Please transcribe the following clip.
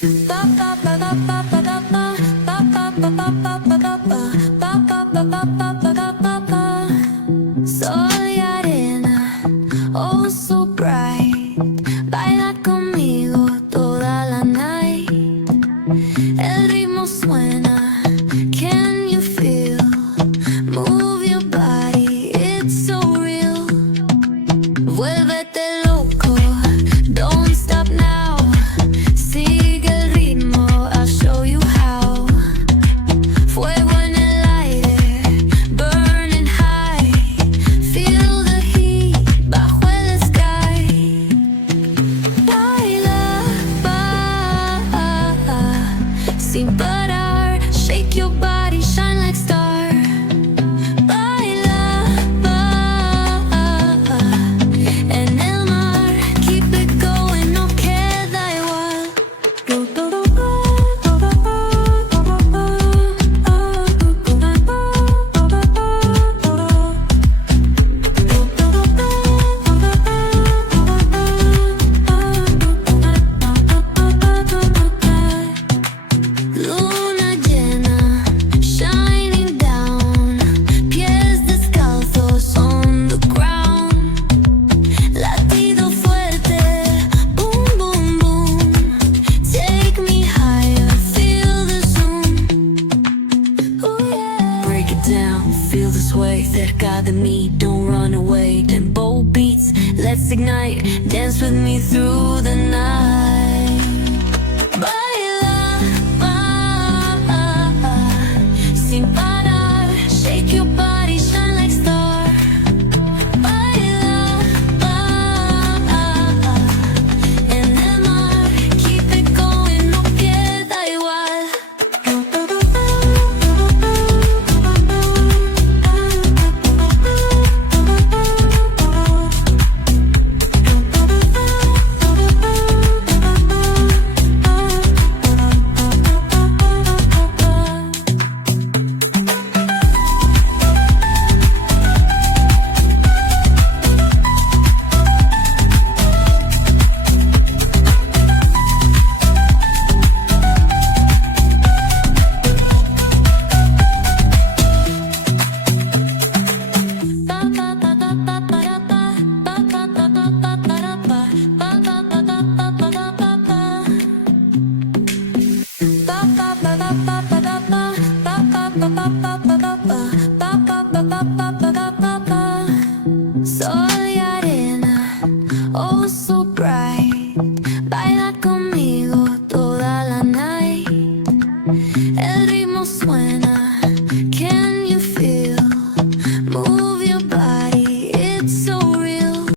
Sol y arena, oh so bright. Baila conmigo toda la night. El ritmo suena, can you feel? Move your body, it's so real. Vuélvete loco, don't stop now. Sigue el ritmo, I'll show you how. Fuego en el aire, burning high. Feel the heat bajo el sky. Baila, sin parar.